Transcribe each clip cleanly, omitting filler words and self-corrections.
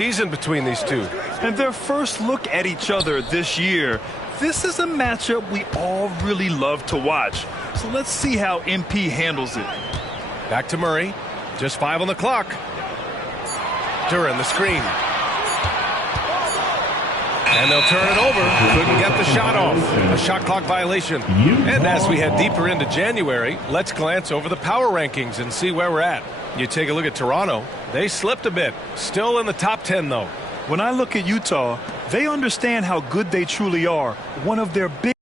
season between these two. And their first look at each other this year. This is a matchup we all really love to watch. So let's see how MP handles it. Back to Murray. Just 5 on the clock. Duren, the screen. And they'll turn it over. Couldn't get the shot off. A shot clock violation. And as we head deeper into January, let's glance over the power rankings and see where we're at. You take a look at Toronto. They slipped a bit. Still in the top 10, though. When I look at Utah, they understand how good they truly are. One of their big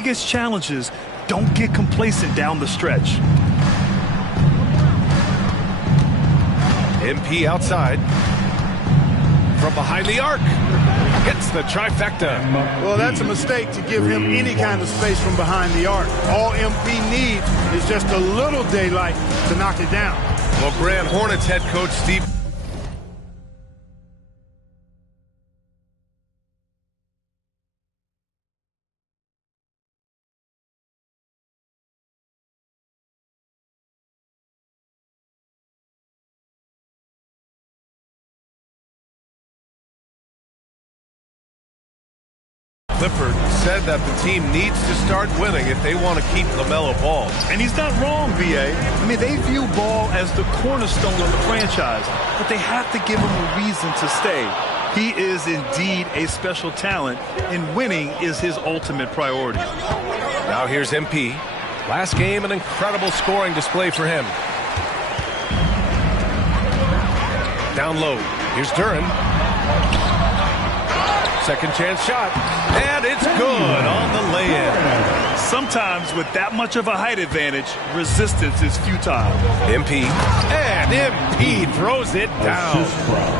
biggest challenges don't get complacent down the stretch. MP outside. From behind the arc. Hits the trifecta. Well, that's a mistake to give him any kind of space from behind the arc. All MP needs is just a little daylight to knock it down. Well, Grand Hornets head coach Steve Clifford said that the team needs to start winning if they want to keep LaMelo Ball. And he's not wrong, B.A. I mean, they view Ball as the cornerstone of the franchise, but they have to give him a reason to stay. He is indeed a special talent, and winning is his ultimate priority. Now here's MP. Last game, an incredible scoring display for him. Down low. Here's Duren. Second chance shot. And it's good on the lay-in. Sometimes with that much of a height advantage, resistance is futile. MP. And MP throws it down.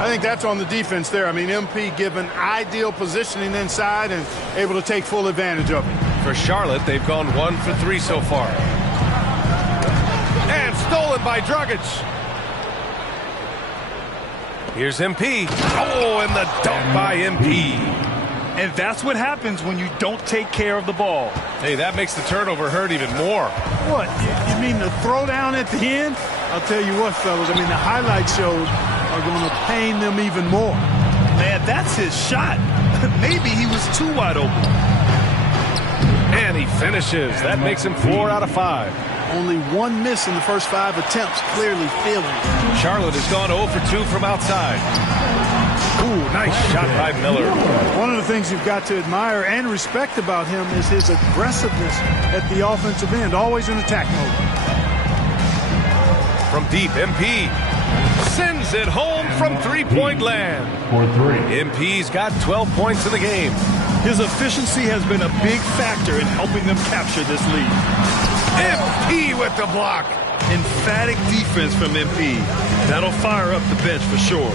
I think that's on the defense there. I mean, MP given ideal positioning inside and able to take full advantage of it. For Charlotte, they've gone 1 for 3 so far. And stolen by Dragic. Here's MP. Oh, and the dunk by MP. And that's what happens when you don't take care of the ball. Hey, that makes the turnover hurt even more. What? You mean the throwdown at the end? I'll tell you what, fellas. I mean, the highlight shows are going to pain them even more. Man, that's his shot. Maybe he was too wide open. And he finishes. That makes him 4 out of 5. Only one miss in the first 5 attempts, clearly failing. Charlotte has gone 0 for 2 from outside. Ooh, nice shot by Miller. One of the things you've got to admire and respect about him is his aggressiveness at the offensive end, always in attack mode. From deep, MP sends it home from three-point land. MP's got 12 points in the game. His efficiency has been a big factor in helping them capture this lead. MP with the block. Emphatic defense from MP. That'll fire up the bench for sure.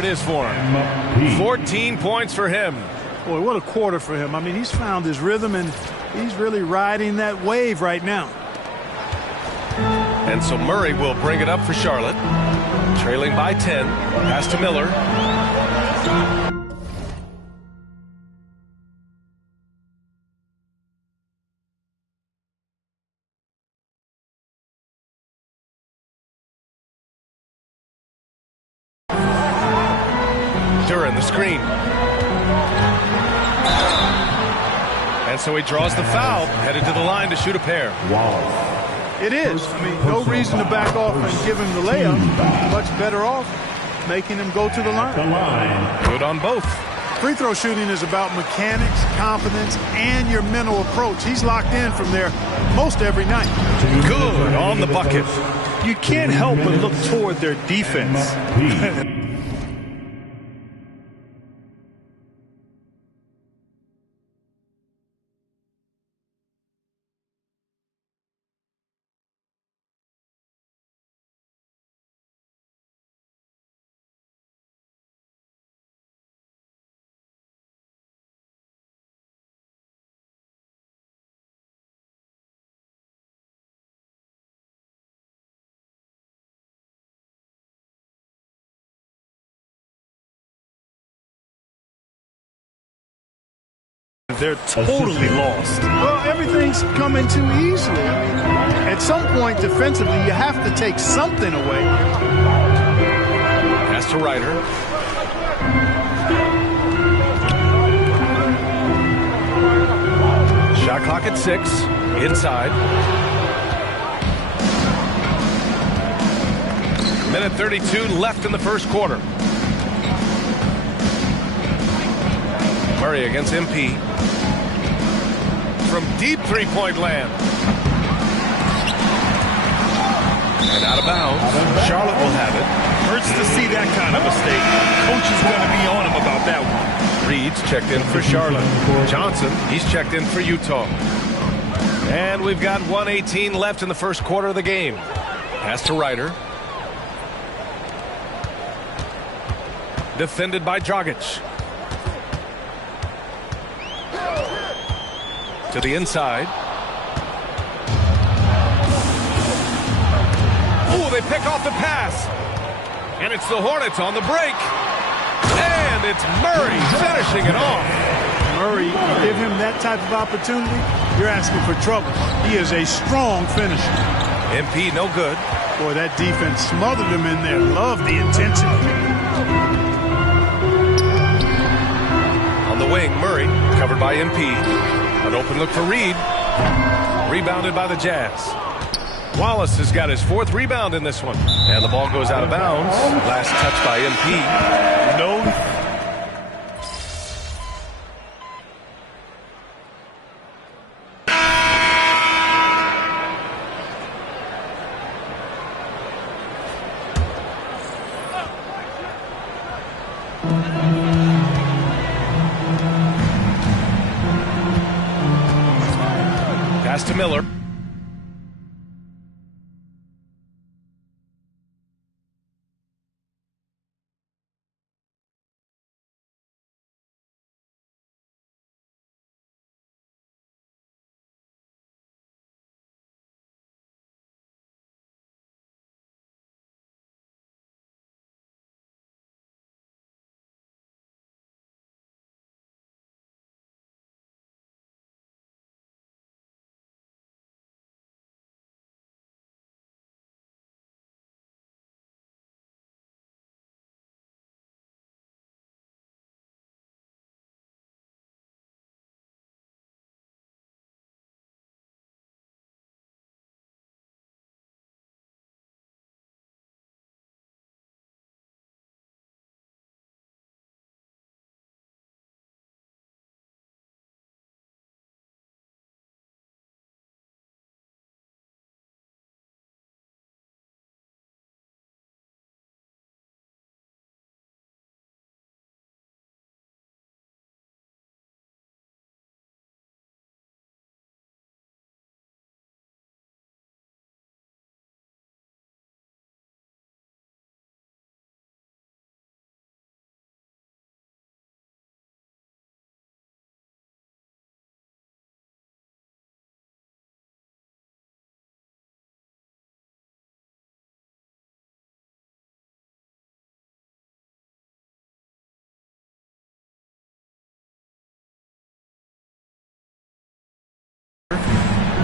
there it is for him. 14 points for him. Boy, what a quarter for him. I mean, he's found his rhythm, and he's really riding that wave right now. And so Murray will bring it up for Charlotte. Trailing by 10. Pass to Miller. Duran, the screen. And so he draws the foul, headed to the line to shoot a pair. It is. I mean, no reason to back off and give him the layup. Much better off making him go to the line. Good on both. Free throw shooting is about mechanics, confidence, and your mental approach. He's locked in from there most every night. Good on the bucket. You can't help but look toward their defense. They're totally lost. Well, everything's coming too easily. I mean, at some point defensively, you have to take something away. Pass to Ryder. Shot clock at 6. Inside. Minute 32 left in the first quarter. Murray against MP. From deep three-point land. And out of bounds. Charlotte will have it. Hurts to see that kind of mistake. Coach is going to be on him about that one. Reed's checked in for Charlotte. Johnson, he's checked in for Utah. And we've got 1:18 left in the first quarter of the game. Pass to Ryder. Defended by Dragic. To the inside. Oh, they pick off the pass. And it's the Hornets on the break. And it's Murray finishing it off. Murray, you give him that type of opportunity, you're asking for trouble. He is a strong finisher. MP no good. Boy, that defense smothered him in there. Love the intensity. On the wing, Murray, covered by MP. An open look for Reed. Rebounded by the Jazz. Wallace has got his 4th rebound in this one. And the ball goes out of bounds. Last touch by MP. No. Pass to Miller.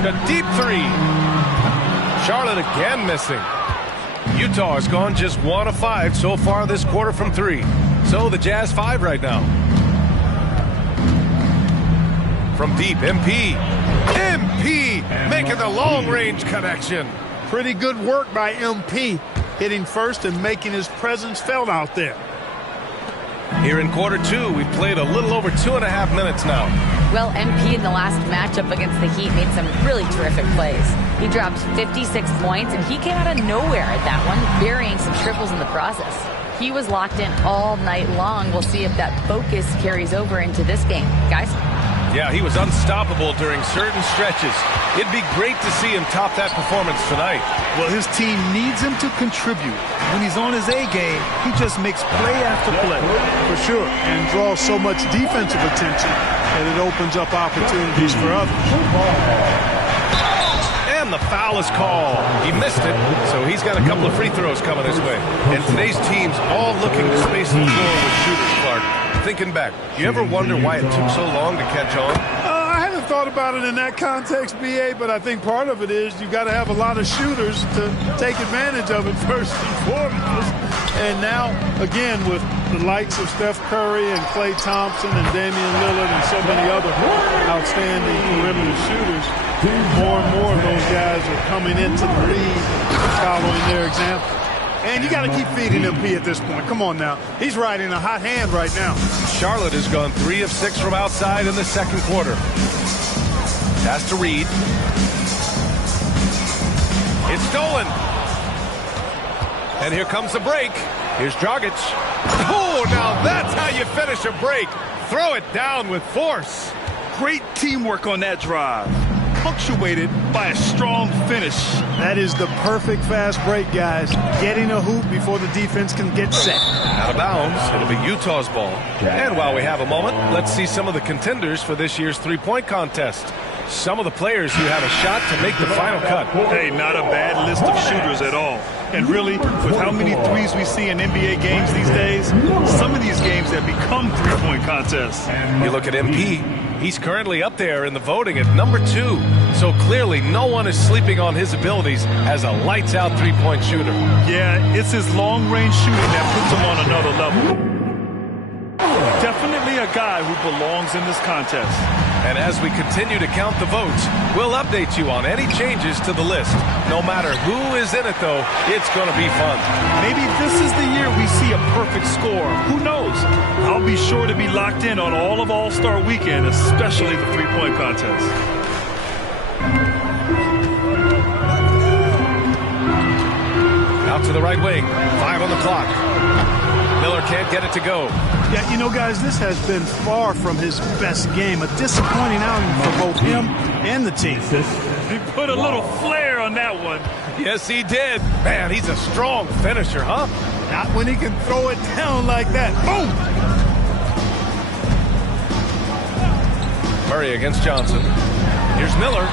A deep three. Charlotte again missing. Utah has gone just 1 of 5 so far this quarter from 3. So the Jazz 5 right now. From deep, MP. MP making the long-range connection. Pretty good work by MP, hitting first and making his presence felt out there. Here in quarter 2, we've played a little over 2.5 minutes now. Well, MP in the last matchup against the Heat made some really terrific plays. He dropped 56 points, and he came out of nowhere at that one, burying some triples in the process. He was locked in all night long. We'll see if that focus carries over into this game. Guys? Yeah, he was unstoppable during certain stretches. It'd be great to see him top that performance tonight. Well, his team needs him to contribute. When he's on his A game, he just makes play after play. For sure, and draws so much defensive attention that it opens up opportunities for others. And the foul is called. He missed it, so he's got a couple of free throws coming his way. And today's team's all looking to space the floor with shooters, Clark. Thinking back, you ever wonder why it took so long to catch on? I haven't thought about it in that context, BA, but I think part of it is you got to have a lot of shooters to take advantage of it first and foremost. And now, again, with the likes of Steph Curry and Klay Thompson and Damian Lillard and so many other outstanding perimeter shooters, more and more of those guys are coming into the league following their example. And you got to keep feeding MP at this point. Come on now. He's riding a hot hand right now. Charlotte has gone 3 of 6 from outside in the second quarter. Pass to Reed. It's stolen. And here comes the break. Here's Dragic. Oh, now that's how you finish a break. Throw it down with force. Great teamwork on that drive, punctuated by a strong finish. That is the perfect fast break, guys. Getting a hoop before the defense can get set. Out of bounds. It'll be Utah's ball. And while we have a moment, let's see some of the contenders for this year's three-point contest. Some of the players who have a shot to make the final cut. Hey, not a bad list of shooters at all. And really, with how many threes we see in NBA games these days, some of these games have become three-point contests. You look at MP. He's currently up there in the voting at number 2. So clearly no one is sleeping on his abilities as a lights-out three-point shooter. Yeah, it's his long-range shooting that puts him on another level. Definitely a guy who belongs in this contest. And as we continue to count the votes, we'll update you on any changes to the list. No matter who is in it, though, it's going to be fun. Maybe this is the year we see a perfect score. Who knows? I'll be sure to be locked in on all of All-Star Weekend, especially the three-point contest. Out to the right wing. 5 on the clock. Miller can't get it to go. Yeah, you know, guys, this has been far from his best game. A disappointing outing for both him and the team. He put a little flair on that one. Yes, he did. Man, he's a strong finisher, huh? Not when he can throw it down like that. Boom! Murray against Johnson. Here's Miller.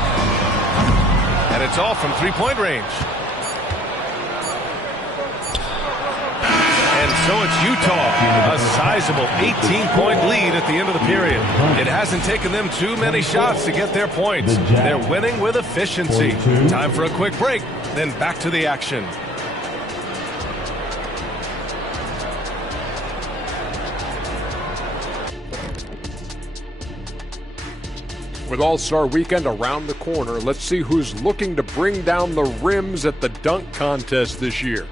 And it's off from three-point range. And so it's Utah, a sizable 18-point lead at the end of the period. It hasn't taken them too many shots to get their points. They're winning with efficiency. Time for a quick break, then back to the action. With All-Star Weekend around the corner, let's see who's looking to bring down the rims at the dunk contest this year.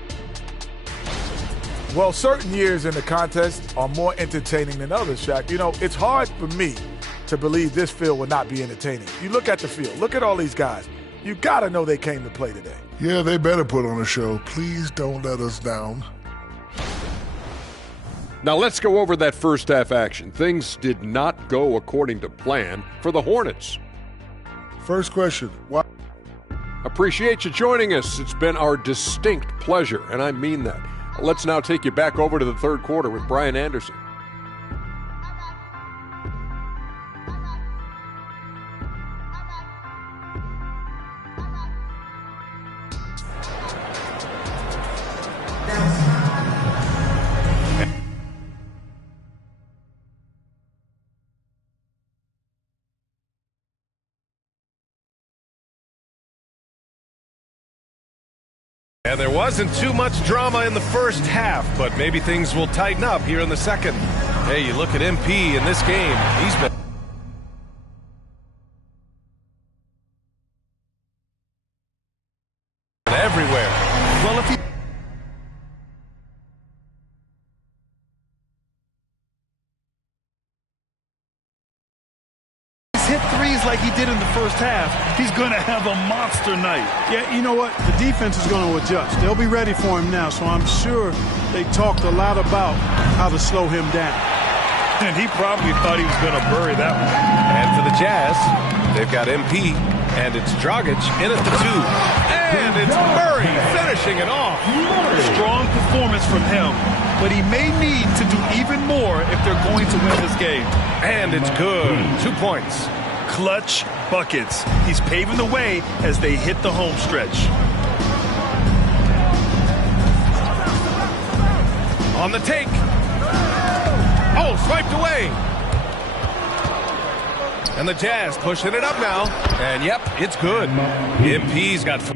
Well, certain years in the contest are more entertaining than others, Shaq. You know, it's hard for me to believe this field will not be entertaining. You look at the field. Look at all these guys. You got to know they came to play today. Yeah, they better put on a show. Please don't let us down. Now let's go over that first half action. Things did not go according to plan for the Hornets. First question, why? Appreciate you joining us. It's been our distinct pleasure, and I mean that. Let's now take you back over to the third quarter with Brian Anderson. And there wasn't too much drama in the first half, but maybe things will tighten up here in the second. Hey, you look at MP in this game. He's been everywhere. Well, if he hit threes like he did in the first half, he's going to have a monster night. Yeah, you know what? The defense is going to adjust. They'll be ready for him now, so I'm sure they talked a lot about how to slow him down. And he probably thought he was going to bury that one. And for the Jazz, they've got MP, and it's Dragic in at the 2. And it's Murray finishing it off. Strong performance from him, but he may need to do even more if they're going to win this game. And it's good. 2 points. Clutch buckets. He's paving the way as they hit the home stretch. On the take. Oh, swiped away. And the Jazz pushing it up now. And yep, it's good. MP's got 4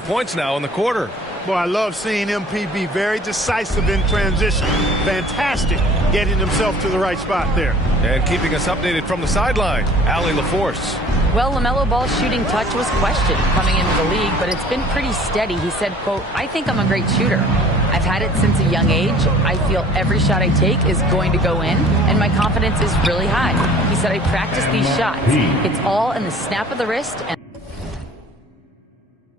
points now in the quarter. Boy, I love seeing MP be very decisive in transition. Fantastic getting himself to the right spot there. And keeping us updated from the sideline, Allie LaForce. Well, LaMelo Ball's shooting touch was questioned coming into the league, but it's been pretty steady. He said, quote, "I think I'm a great shooter. I've had it since a young age. I feel every shot I take is going to go in, and my confidence is really high." He said, "I practice these shots. It's all in the snap of the wrist and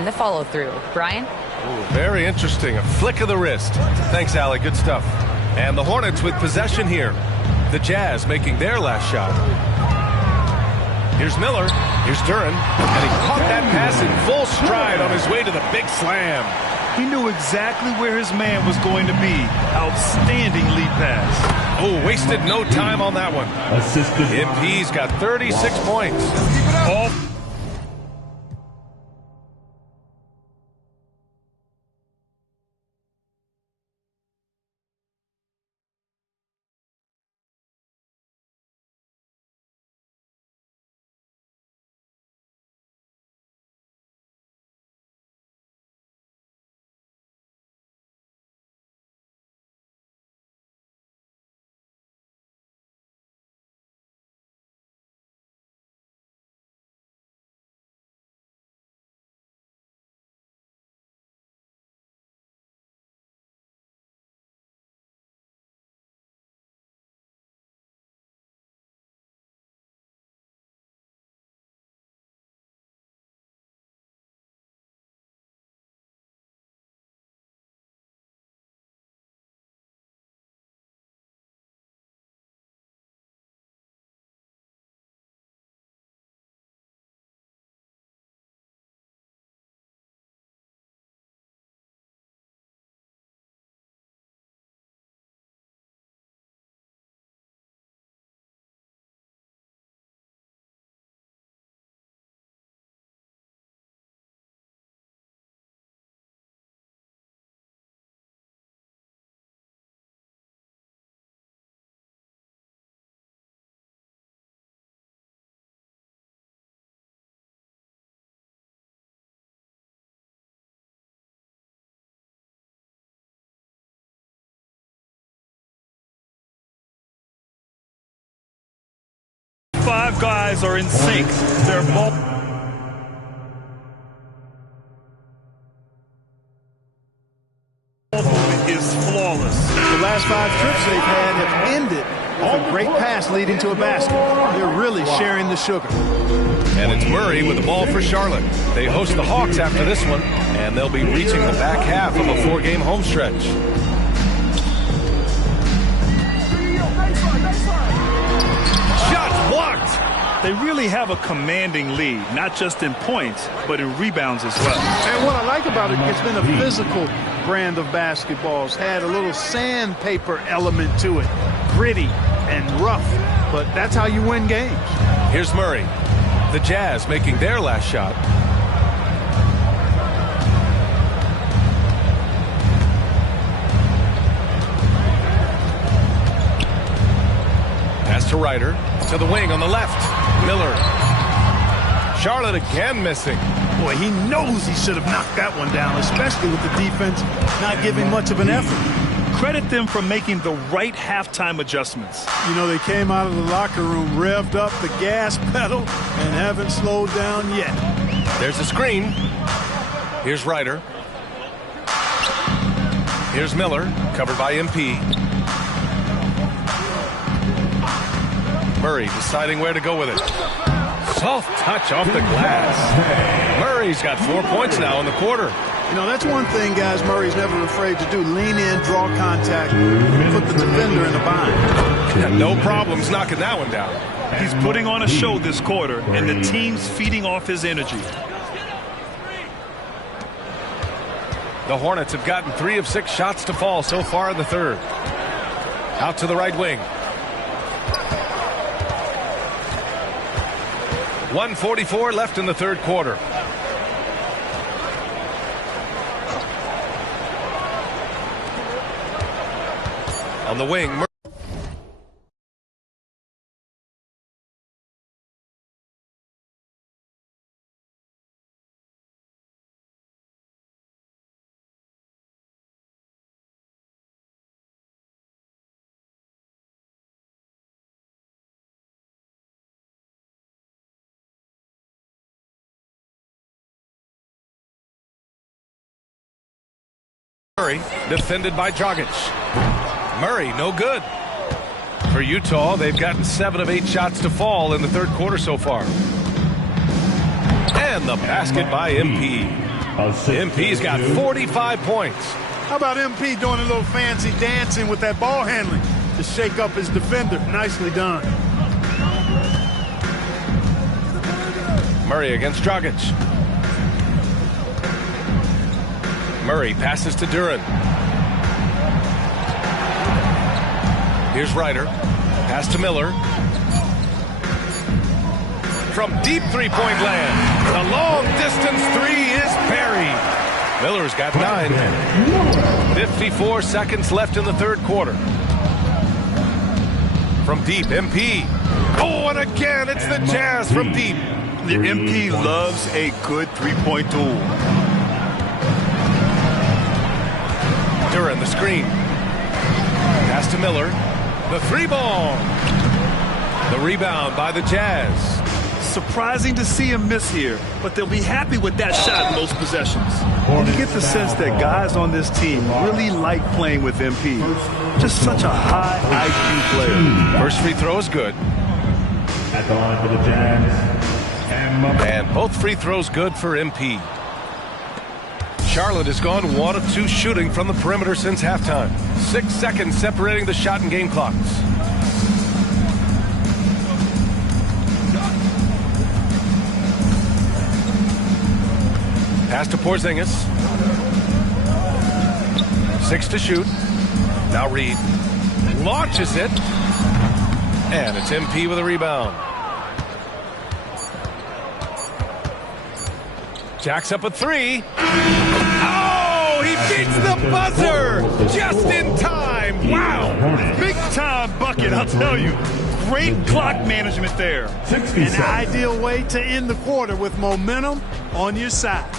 the follow-through." Brian? Ooh, very interesting. A flick of the wrist. Thanks, Allie. Good stuff. And the Hornets with possession here. The Jazz making their last shot. Here's Miller. Here's Duren. And he caught that pass in full stride on his way to the big slam. He knew exactly where his man was going to be. Outstanding lead pass. Oh, wasted no time on that one. MP's got 36 points. All five guys are in sync. Their ball is flawless. The last 5 trips they've had have ended with a great pass leading to a basket. They're really sharing the sugar. And it's Murray with the ball for Charlotte. They host the Hawks after this one, and they'll be reaching the back half of a 4-game home stretch. Shot blocked. They really have a commanding lead, not just in points, but in rebounds as well. And what I like about it, it's been a physical brand of basketball. It's had a little sandpaper element to it. Gritty and rough, but that's how you win games. Here's Murray. The Jazz making their last shot. Pass to Ryder. To the wing on the left. Miller. Charlotte again missing. Boy, he knows he should have knocked that one down, especially with the defense not giving much of an effort. Credit them for making the right halftime adjustments. You know, they came out of the locker room, revved up the gas pedal, and haven't slowed down yet. There's a screen. Here's Ryder. Here's Miller, covered by MP. Murray deciding where to go with it. Soft touch off the glass. Murray's got 4 points now in the quarter. You know, that's one thing, guys, Murray's never afraid to do. Lean in, draw contact, put the defender in a bind. No problems knocking that one down. He's putting on a show this quarter, and the team's feeding off his energy. The Hornets have gotten 3 of 6 shots to fall so far in the third. Out to the right wing. 1:44 left in the third quarter. On the wing, Murray defended by Dragic. Murray no good. For Utah, they've gotten 7 of 8 shots to fall in the third quarter so far. And the basket by MP. MP's got 45 points. How about MP doing a little fancy dancing with that ball handling to shake up his defender? Nicely done. Murray against Dragic. Murray passes to Duren. Here's Ryder. Pass to Miller. From deep three-point land. The long-distance three is buried. Miller's got 9. 54 seconds left in the third quarter. From deep, MP. Oh, and again, it's the Jazz from deep. The MP loves a good three-point duel. Duren, the screen. Pass to Miller. The 3-ball. The rebound by the Jazz. Surprising to see him miss here, but they'll be happy with that shot in most possessions. And you get the sense that guys on this team really like playing with MP. Just such a high IQ player. First free throw is good. At the line for the Jazz. And both free throws good for MP. Charlotte has gone 1 of 2 shooting from the perimeter since halftime. 6 seconds separating the shot and game clocks. Pass to Porzingis. 6 to shoot. Now Reed launches it. And it's MP with a rebound. Jacks up a 3. Oh, he beats the buzzer just in time. Wow. Big time bucket, I'll tell you. Great clock management there. An ideal way to end the quarter with momentum on your side.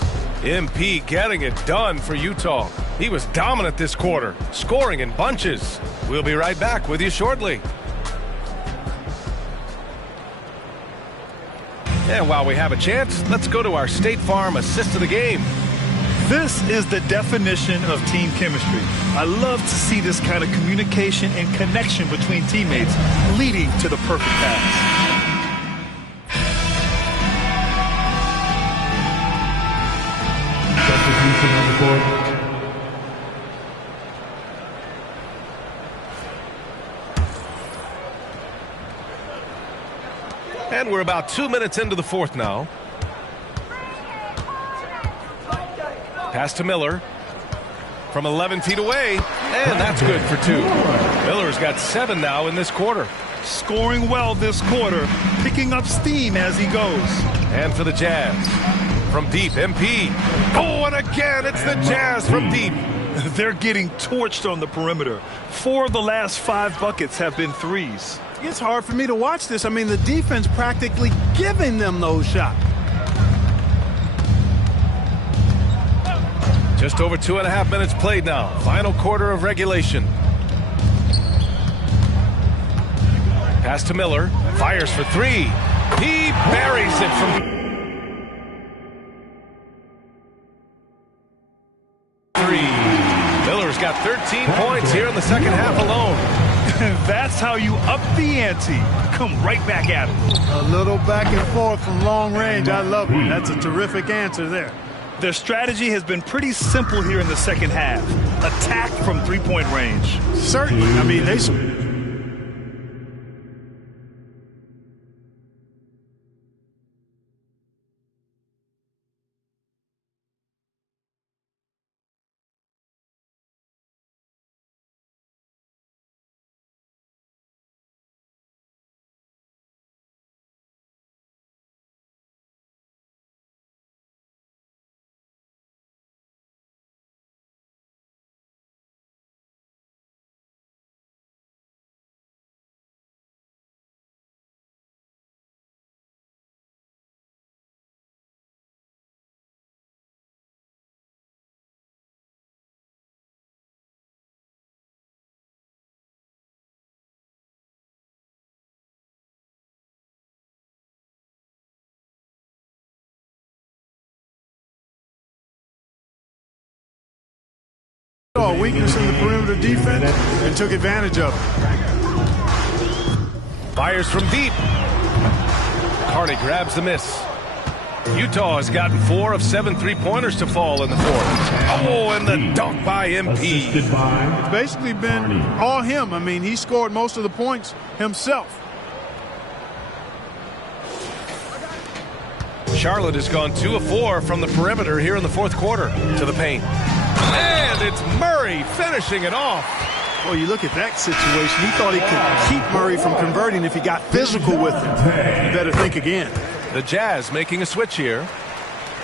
MP getting it done for Utah. He was dominant this quarter, scoring in bunches. We'll be right back with you shortly. And while we have a chance, let's go to our State Farm assist of the game. This is the definition of team chemistry. I love to see this kind of communication and connection between teammates leading to the perfect pass. Substitution on the court. And we're about 2 minutes into the fourth now. Pass to Miller from 11 feet away, and that's good for 2. Miller's got 7 now in this quarter. Scoring well this quarter, picking up steam as he goes. And for the Jazz, from deep, MP. Oh, and again, it's the Jazz from deep. They're getting torched on the perimeter. 4 of the last 5 buckets have been threes. It's hard for me to watch this. I mean, the defense practically giving them those shots. Just over 2.5 minutes played now. Final quarter of regulation. Pass to Miller. Fires for 3. He buries it from 3. Miller's got 13 points here in the second half alone. That's how you up the ante. Come right back at it. A little back and forth from long range. I love it. That's a terrific answer there. Their strategy has been pretty simple here in the second half. Attack from three-point range. Certainly. I mean, they... A weakness in the perimeter defense and took advantage of it. Fires from deep. Carney grabs the miss. Utah has gotten 4 of 7 3-pointers to fall in the fourth. Oh, and the dunk by MP. It's basically been all him. I mean, he scored most of the points himself. Charlotte has gone 2 of 4 from the perimeter here in the fourth quarter to the paint. And it's Murray finishing it off. Well, you look at that situation. He thought he could keep Murray from converting if he got physical with him. You better think again. The Jazz making a switch here.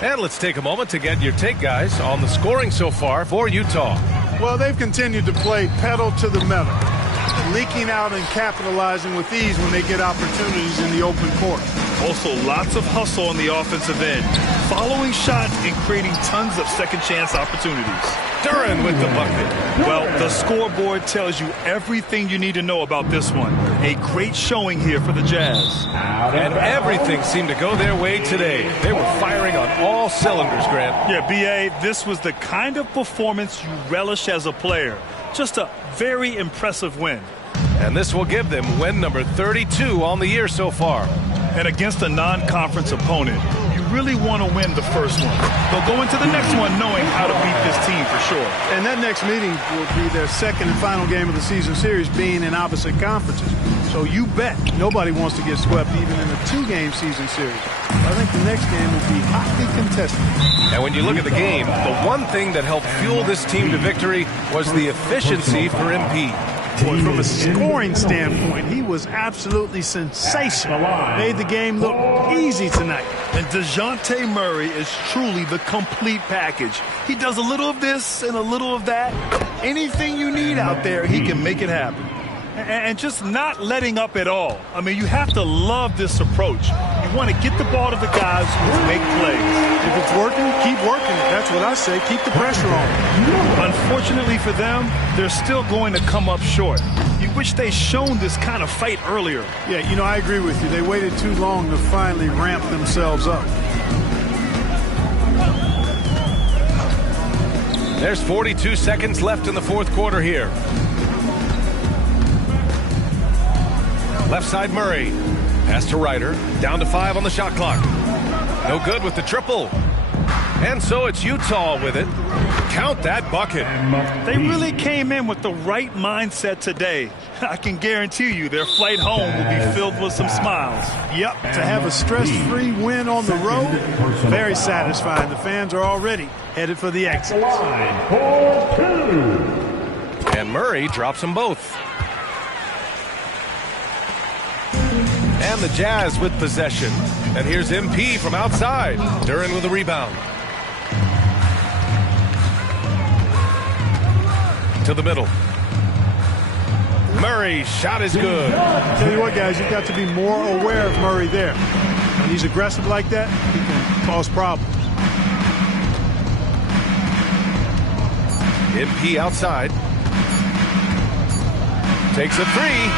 And let's take a moment to get your take, guys, on the scoring so far for Utah. Well, they've continued to play pedal to the metal, leaking out and capitalizing with ease when they get opportunities in the open court. Also, lots of hustle on the offensive end, following shots and creating tons of second chance opportunities. Duren with the bucket. Well, the scoreboard tells you everything you need to know about this one. A great showing here for the Jazz. And everything seemed to go their way today. They were firing on all cylinders, Grant. Yeah, B.A., this was the kind of performance you relish as a player. Just a very impressive win. And this will give them win number 32 on the year so far. And against a non-conference opponent, you really want to win the first one. They'll go into the next one knowing how to beat this team for sure. And that next meeting will be their second and final game of the season series, being in opposite conferences. So you bet nobody wants to get swept even in a 2-game season series. I think the next game will be hotly contested. And when you look at the game, the one thing that helped fuel this team to victory was the efficiency for MP. Boy, from a scoring standpoint, he was absolutely sensational. Made the game look easy tonight. And DeJounte Murray is truly the complete package. He does a little of this and a little of that. Anything you need out there, he can make it happen. And just not letting up at all. I mean, you have to love this approach. You want to get the ball to the guys who make plays. If it's working, keep working it. That's what I say. Keep the pressure on. Unfortunately for them, they're still going to come up short. You wish they'd shown this kind of fight earlier. Yeah, I agree with you. They waited too long to finally ramp themselves up. There's 42 seconds left in the fourth quarter here. Left side Murray. Pass to Ryder. Down to 5 on the shot clock. No good with the triple. And so it's Utah with it. Count that bucket. They really came in with the right mindset today. I can guarantee you their flight home will be filled with some smiles. Yep, to have a stress-free win on the road, very satisfying. The fans are already headed for the exits. And Murray drops them both. And the Jazz with possession. And here's MP from outside. Duren with a rebound. To the middle. Murray's shot is good. Tell you what, guys, you've got to be more aware of Murray there. When he's aggressive like that, he can cause problems. MP outside. Takes a three.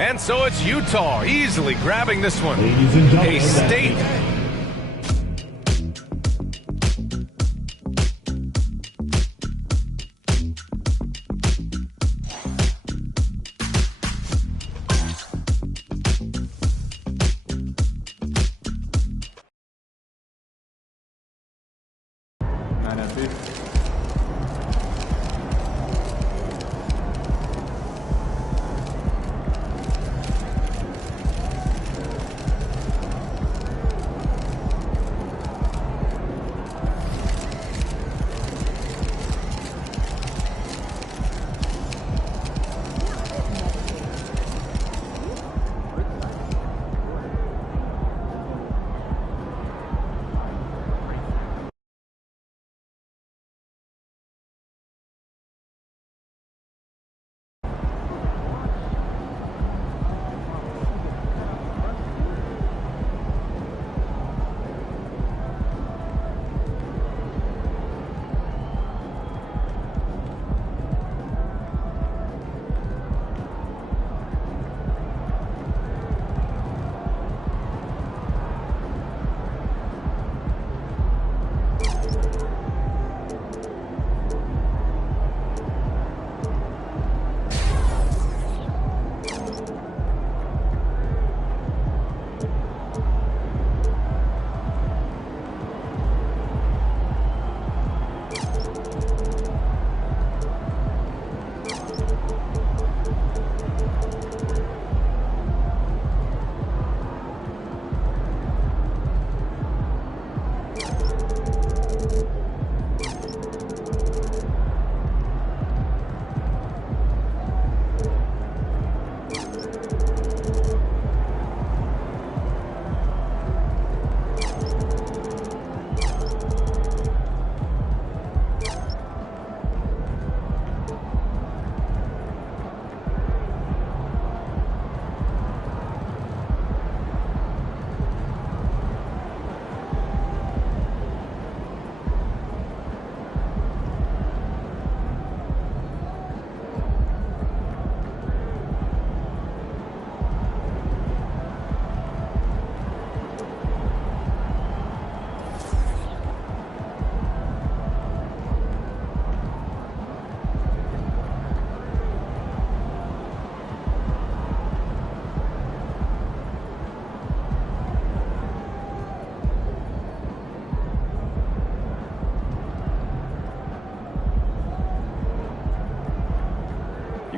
And so it's Utah easily grabbing this one. A state.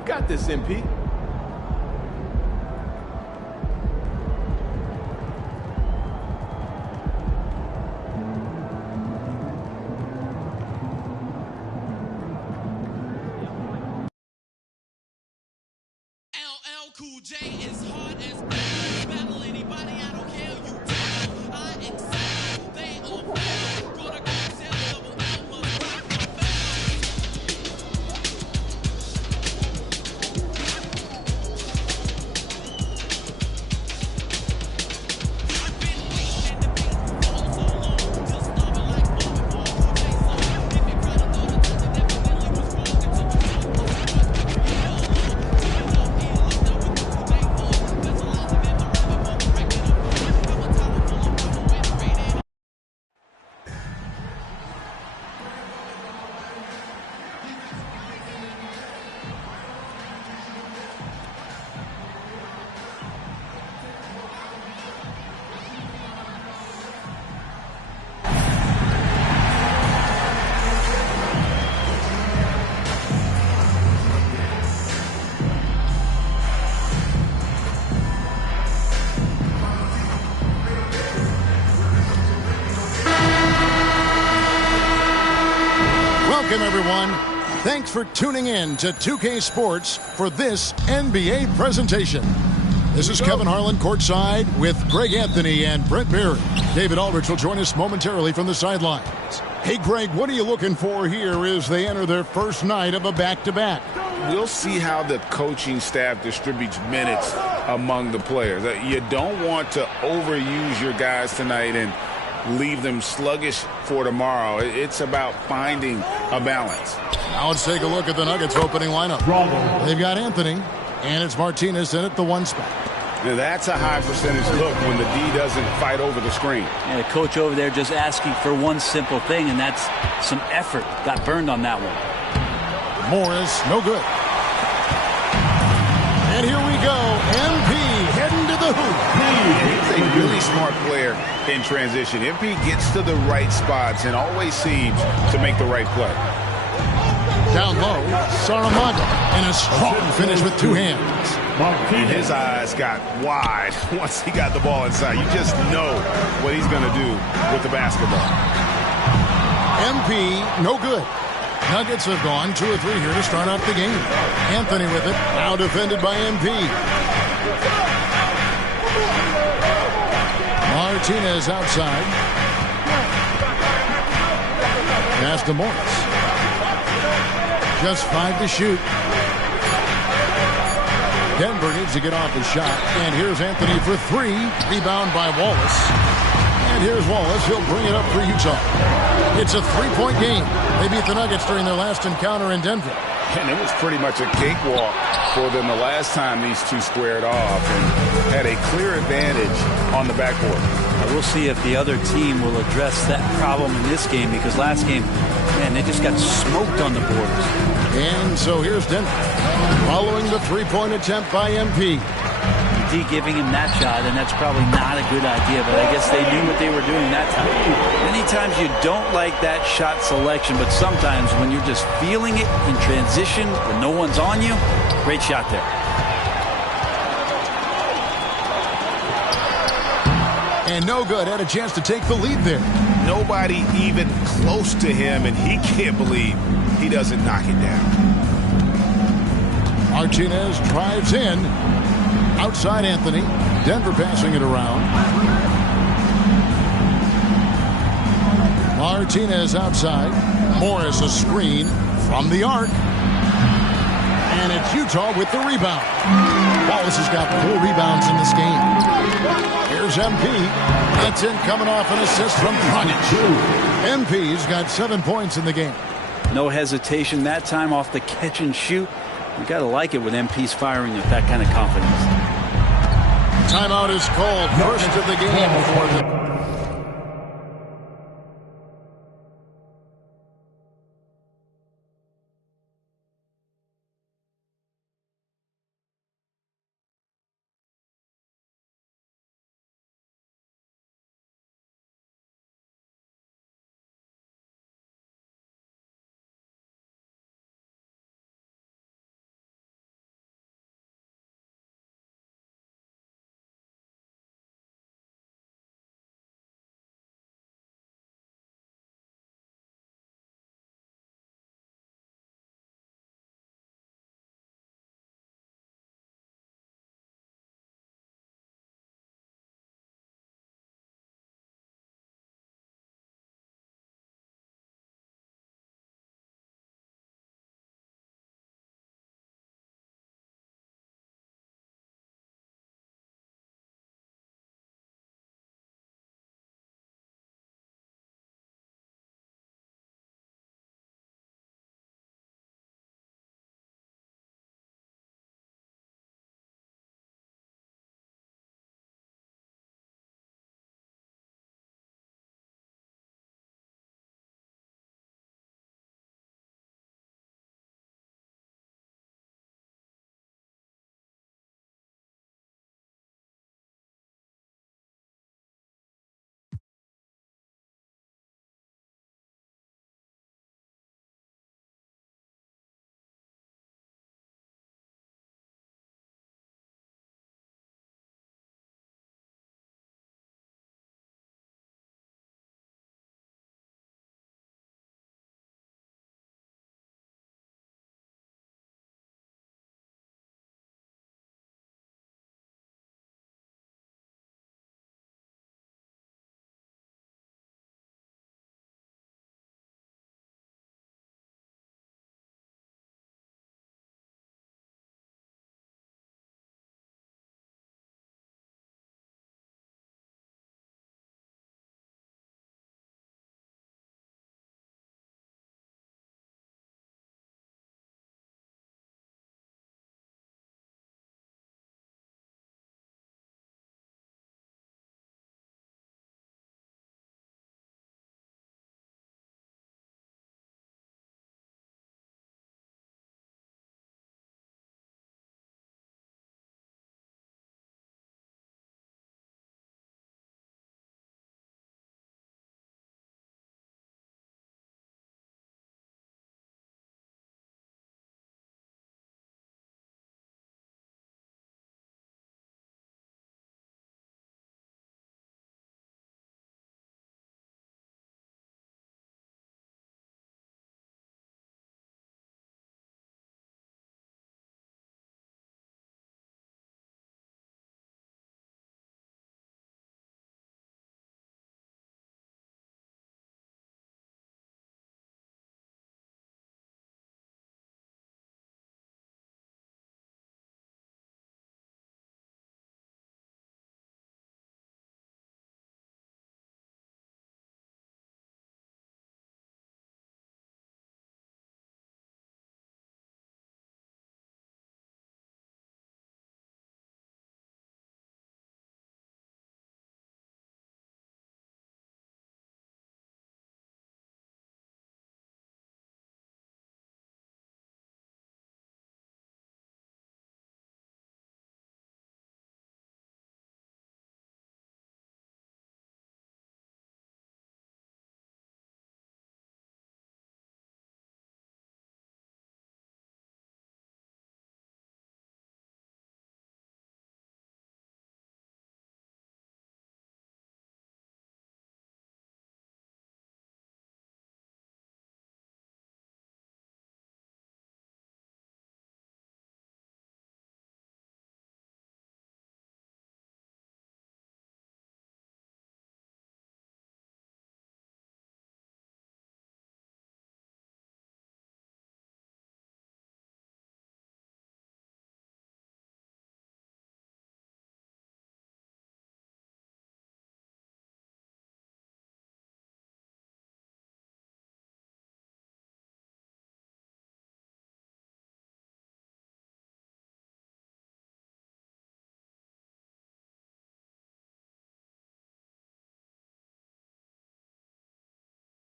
Got this, MP. LL Cool J is hard as battle anybody. I don't care. You tell. I excel. They all fail. Gonna go sell double L must rock the bell. Welcome, everyone. Thanks for tuning in to 2K Sports for this NBA presentation. This is Kevin Harlan courtside with Greg Anthony and Brent Barry. David Aldridge will join us momentarily from the sidelines. Hey, Greg, what are you looking for here as they enter their first night of a back-to-back? We'll see how the coaching staff distributes minutes among the players. You don't want to overuse your guys tonight and leave them sluggish for tomorrow. It's about finding a balance. Now let's take a look at the Nuggets opening lineup. They've got Anthony, and it's Martinez in at the 1 spot. Now that's a high percentage look when the D doesn't fight over the screen. And the coach over there just asking for one simple thing, and that's some effort. Got burned on that one. Morris, no good. And here we go. MP heading to the hoop. He's a really smart player in transition. MP gets to the right spots and always seems to make the right play. Down low, Saramago, and a strong finish with 2 hands. And his eyes got wide once he got the ball inside. You just know what he's going to do with the basketball. MP, no good. Nuggets have gone 2 or 3 here to start out the game. Anthony with it, now defended by MP. Martinez outside. Pass to Morris. Just 5 to shoot. Denver needs to get off his shot. And here's Anthony for 3. Rebound by Wallace. And here's Wallace. He'll bring it up for Utah. It's a 3-point game. They beat the Nuggets during their last encounter in Denver. And it was pretty much a cakewalk for them the last time these two squared off and had a clear advantage on the backboard. We'll see if the other team will address that problem in this game, because last game, man, they just got smoked on the boards. And so here's Denver following the 3-point attempt by MP. D giving him that shot, and that's probably not a good idea, but I guess they knew what they were doing that time. Many times you don't like that shot selection, but sometimes when you're just feeling it in transition when no one's on you, great shot there. And no good. Had a chance to take the lead there. Nobody even close to him, and he can't believe he doesn't knock it down. Martinez drives in. Outside Anthony. Denver passing it around. Martinez outside. Morris a screen from the arc. And it's Utah with the rebound. Wallace has got 4 rebounds in this game. Here's MP. That's in coming off an assist from Dragic. MP's got 7 points in the game. No hesitation that time off the catch and shoot. You got to like it when MP's firing with that kind of confidence. Timeout is called. First of the game for the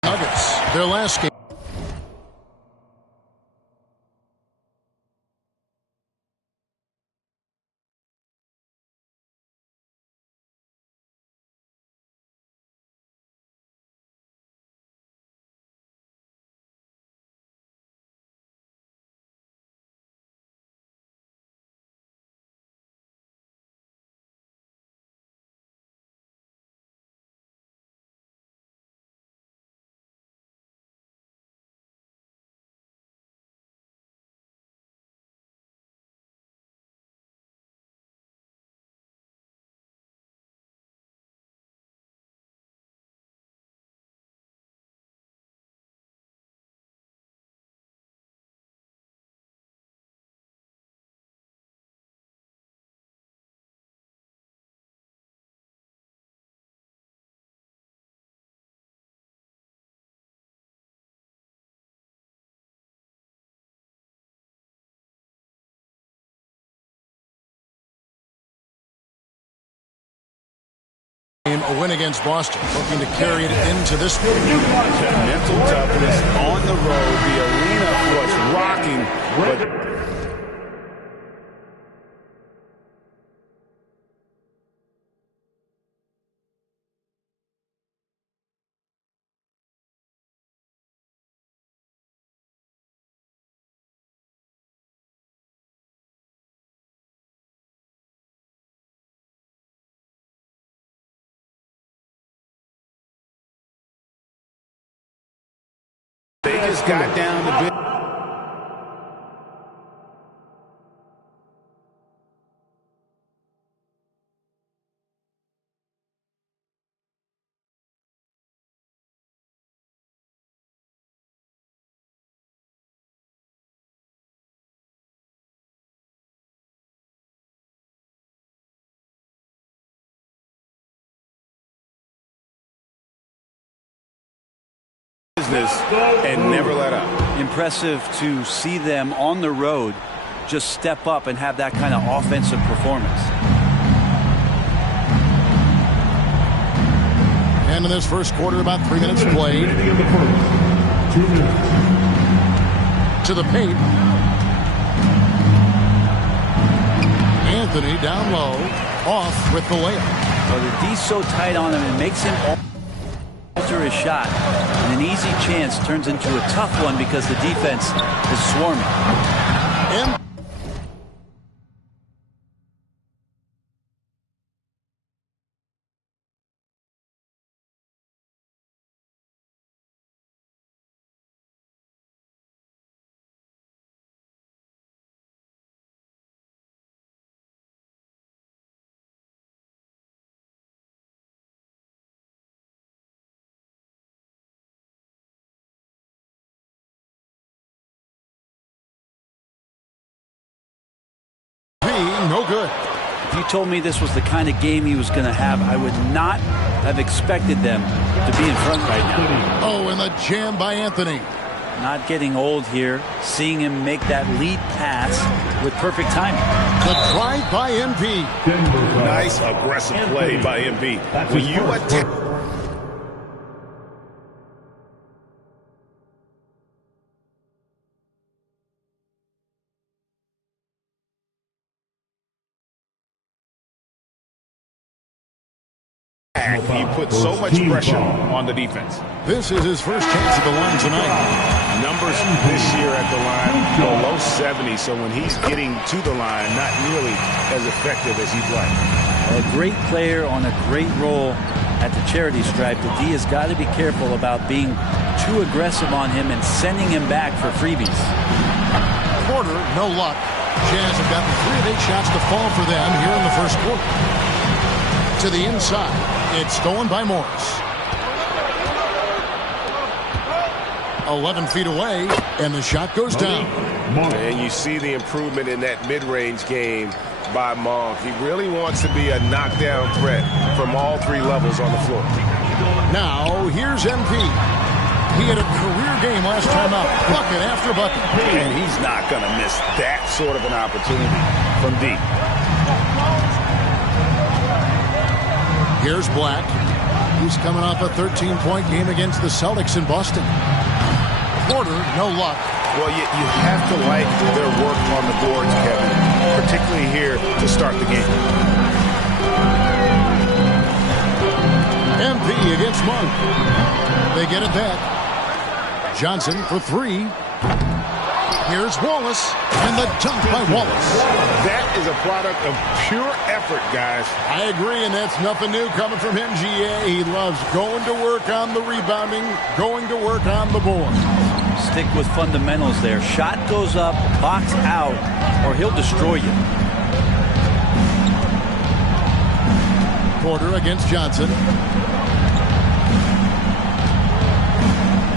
Nuggets, their last game. A win against Boston, looking to carry it into this one. Mental toughness on the road. The arena was rocking, but they just got down to bit. And never let up. Impressive to see them on the road just step up and have that kind of offensive performance. And in this first quarter, about 3 minutes played. 2 minutes. To the paint. Anthony down low. Off with the layup. Well, the D's so tight on him, it makes him alter his shot. And an easy chance turns into a tough one because the defense is swarming. And no good. If you told me this was the kind of game he was going to have, I would not have expected them to be in front right now. Oh, and the jam by Anthony. Not getting old here, seeing him make that lead pass with perfect timing. The drive by MP. Nice aggressive play by MP. When you attack. He put so much pressure on the defense. This is his first chance at the line tonight. Numbers this year at the line below 70, so when he's getting to the line, not nearly as effective as he'd like. A great player on a great role at the charity stripe. The D has got to be careful about being too aggressive on him and sending him back for freebies. Porter, no luck. Jazz have gotten 3 of 8 shots to fall for them here in the first quarter. To the inside. It's stolen by Morris. 11 feet away, and the shot goes down. And you see the improvement in that mid-range game by Monk. He really wants to be a knockdown threat from all 3 levels on the floor. Now, here's MP. He had a career game last time out. Bucket after bucket. And he's not going to miss that sort of an opportunity from deep. Here's Black. He's coming off a 13-point game against the Celtics in Boston. Porter, no luck. Well, you have to like their work on the boards, Kevin, particularly here to start the game. MP against Monk. They get it back. Johnson for three. Here's Wallace, and the dunk by Wallace. That is a product of pure effort, guys. I agree, and that's nothing new coming from him, GA. He loves going to work on the rebounding, going to work on the board. Stick with fundamentals there. Shot goes up, box out, or he'll destroy you. Porter against Johnson.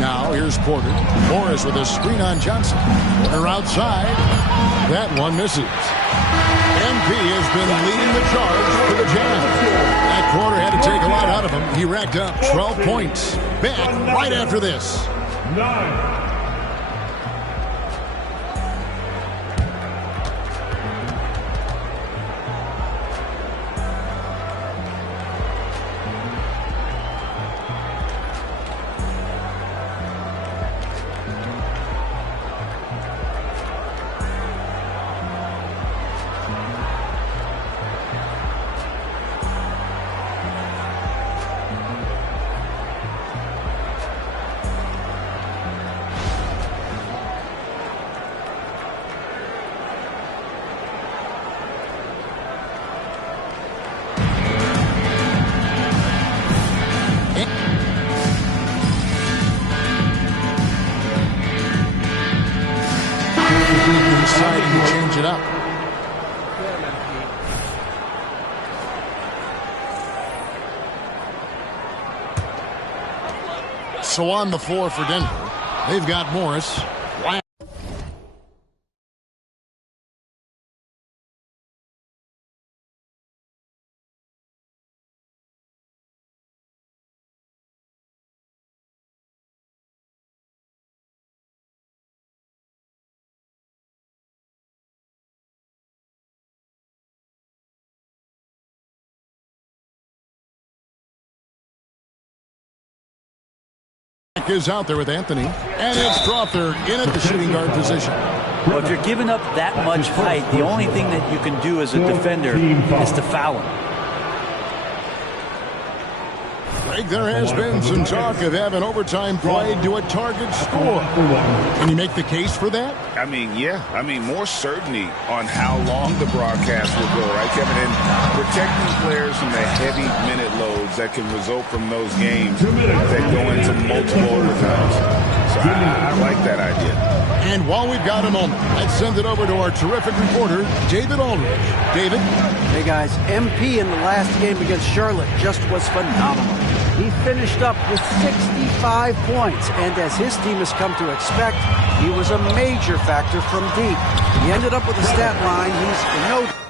Now here's Porter. Morris with a screen on Johnson. Porter outside. That one misses. MP has been leading the charge for the Jazz. That quarter had to take a lot out of him. He racked up 12 points. Back right after this. 9. Deciding to change it up. So on the floor for Denver, they've got Morris. Is out there with Anthony, and it's Strawther in at the shooting guard position. Well, if you're giving up that much height, the only thing that you can do as a defender is to foul him. Greg, there has been some talk of having overtime played to a target score. Can you make the case for that? I mean, yeah. I mean, more certainty on how long the broadcast will go, right, Kevin? And protecting players from the heavy minute loads that can result from those games that go into multiple overtimes. So I like that idea. And while we've got a moment, let's send it over to our terrific reporter, David Aldridge. David? Hey, guys. MP in the last game against Charlotte just was phenomenal. He finished up with 65 points, and as his team has come to expect, he was a major factor from deep. He ended up with a stat line he's no